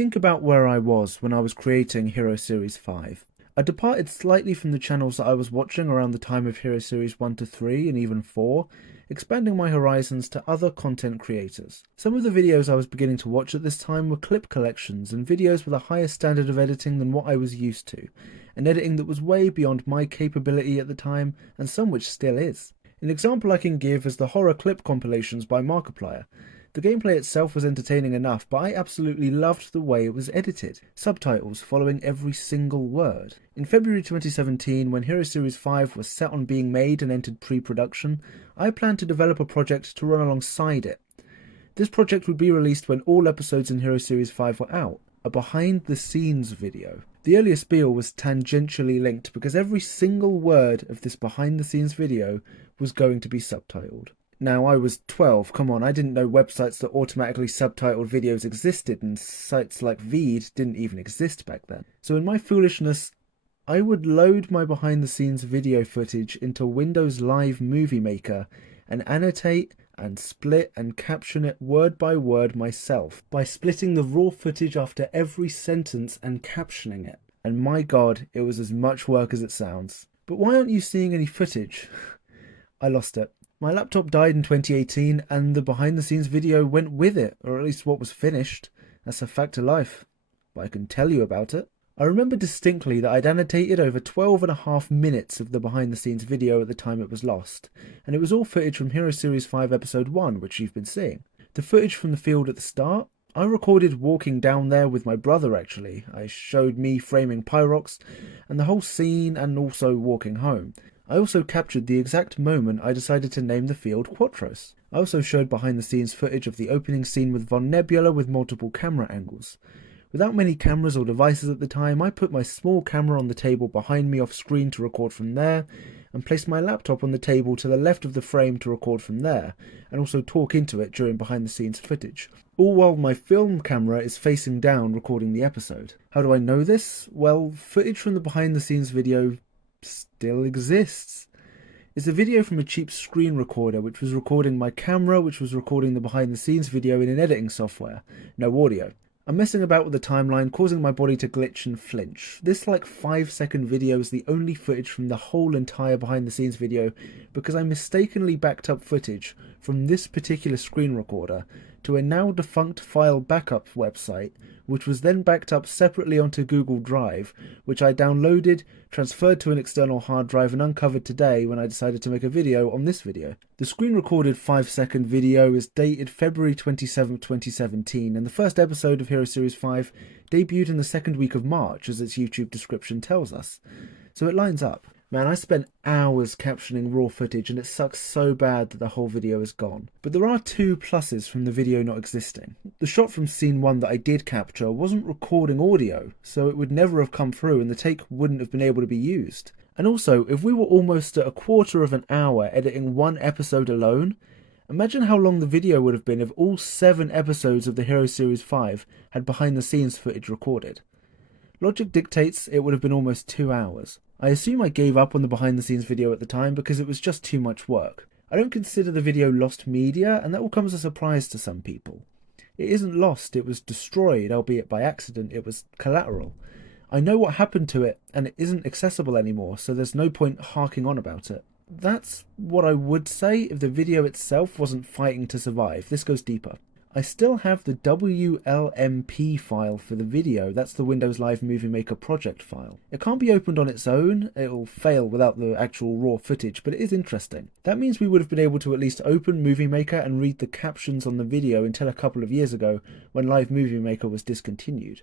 think about where I was when I was creating Hero Series 5. I departed slightly from the channels that I was watching around the time of Hero Series 1 to 3 and even 4, expanding my horizons to other content creators. Some of the videos I was beginning to watch at this time were clip collections and videos with a higher standard of editing than what I was used to, and editing that was way beyond my capability at the time, and some which still is. An example I can give is the horror clip compilations by Markiplier. The gameplay itself was entertaining enough, but I absolutely loved the way it was edited, subtitles following every single word. In February 2017, when Hero Series 5 was set on being made and entered pre-production, I planned to develop a project to run alongside it. This project would be released when all episodes in Hero Series 5 were out, a behind-the-scenes video. The earlier spiel was tangentially linked because every single word of this behind-the-scenes video was going to be subtitled. Now, I was 12, come on, I didn't know websites that automatically subtitled videos existed, and sites like Veed didn't even exist back then. So in my foolishness, I would load my behind-the-scenes video footage into Windows Live Movie Maker and annotate and split and caption it word by word myself by splitting the raw footage after every sentence and captioning it. And my god, it was as much work as it sounds. But why aren't you seeing any footage? I lost it. My laptop died in 2018 and the behind the scenes video went with it, or at least what was finished. That's a fact of life. But I can tell you about it. I remember distinctly that I'd annotated over 12.5 minutes of the behind the scenes video at the time it was lost, and it was all footage from Hero Series 5 Episode 1, which you've been seeing. The footage from the field at the start, I recorded walking down there with my brother actually. I showed me framing Pyrox and the whole scene and also walking home. I also captured the exact moment I decided to name the field Quatros. I also showed behind the scenes footage of the opening scene with Von Nebula with multiple camera angles. Without many cameras or devices at the time, I put my small camera on the table behind me off screen to record from there, and placed my laptop on the table to the left of the frame to record from there, and also talk into it during behind the scenes footage. All while my film camera is facing down recording the episode. How do I know this? Well, footage from the behind the scenes video still exists. It's a video from a cheap screen recorder which was recording my camera, which was recording the behind the scenes video in an editing software. No audio. I'm messing about with the timeline, causing my body to glitch and flinch. This 5-second video is the only footage from the whole entire behind the scenes video because I mistakenly backed up footage from this particular screen recorder to a now defunct file backup website, which was then backed up separately onto Google Drive, which I downloaded, transferred to an external hard drive and uncovered today when I decided to make a video on this video. The screen recorded 5-second video is dated February 27th, 2017, and the first episode of Hero Series 5 debuted in the second week of March, as its YouTube description tells us. So it lines up. Man, I spent hours captioning raw footage and it sucks so bad that the whole video is gone. But there are two pluses from the video not existing. The shot from scene 1 that I did capture wasn't recording audio, so it would never have come through and the take wouldn't have been able to be used. And also, if we were almost at a quarter of an hour editing one episode alone, imagine how long the video would have been if all 7 episodes of the Hero Series 5 had behind the scenes footage recorded. Logic dictates it would have been almost 2 hours. I assume I gave up on the behind the scenes video at the time because it was just too much work. I don't consider the video lost media, and that will come as a surprise to some people. It isn't lost, it was destroyed, albeit by accident. It was collateral. I know what happened to it, and it isn't accessible anymore, so there's no point harking on about it. That's what I would say if the video itself wasn't fighting to survive. This goes deeper. I still have the WLMP file for the video. That's the Windows Live Movie Maker project file. It can't be opened on its own, it'll fail without the actual raw footage, but it is interesting. That means we would have been able to at least open Movie Maker and read the captions on the video until a couple of years ago when Live Movie Maker was discontinued.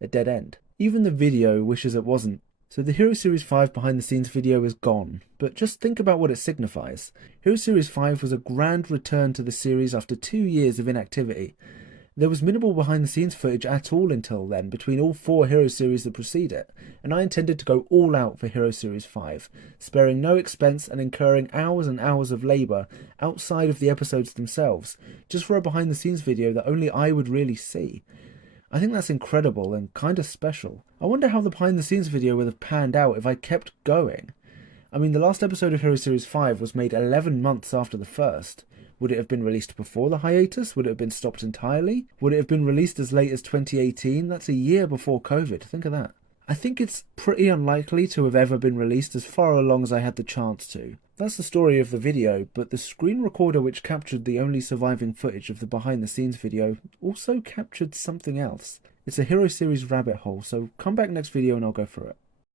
A dead end. Even the video wishes it wasn't. So the Hero Series 5 behind the scenes video is gone, but just think about what it signifies. Hero Series 5 was a grand return to the series after 2 years of inactivity. There was minimal behind the scenes footage at all until then between all 4 Hero series that precede it, and I intended to go all out for Hero Series 5, sparing no expense and incurring hours and hours of labour outside of the episodes themselves, just for a behind the scenes video that only I would really see. I think that's incredible and kinda special. I wonder how the behind the scenes video would have panned out if I kept going. I mean, the last episode of Hero Series 5 was made 11 months after the first. Would it have been released before the hiatus? Would it have been stopped entirely? Would it have been released as late as 2018? That's a year before COVID. Think of that. I think it's pretty unlikely to have ever been released as far along as I had the chance to. That's the story of the video, but the screen recorder which captured the only surviving footage of the behind the scenes video also captured something else. It's a Hero Series rabbit hole, so come back next video and I'll go through it.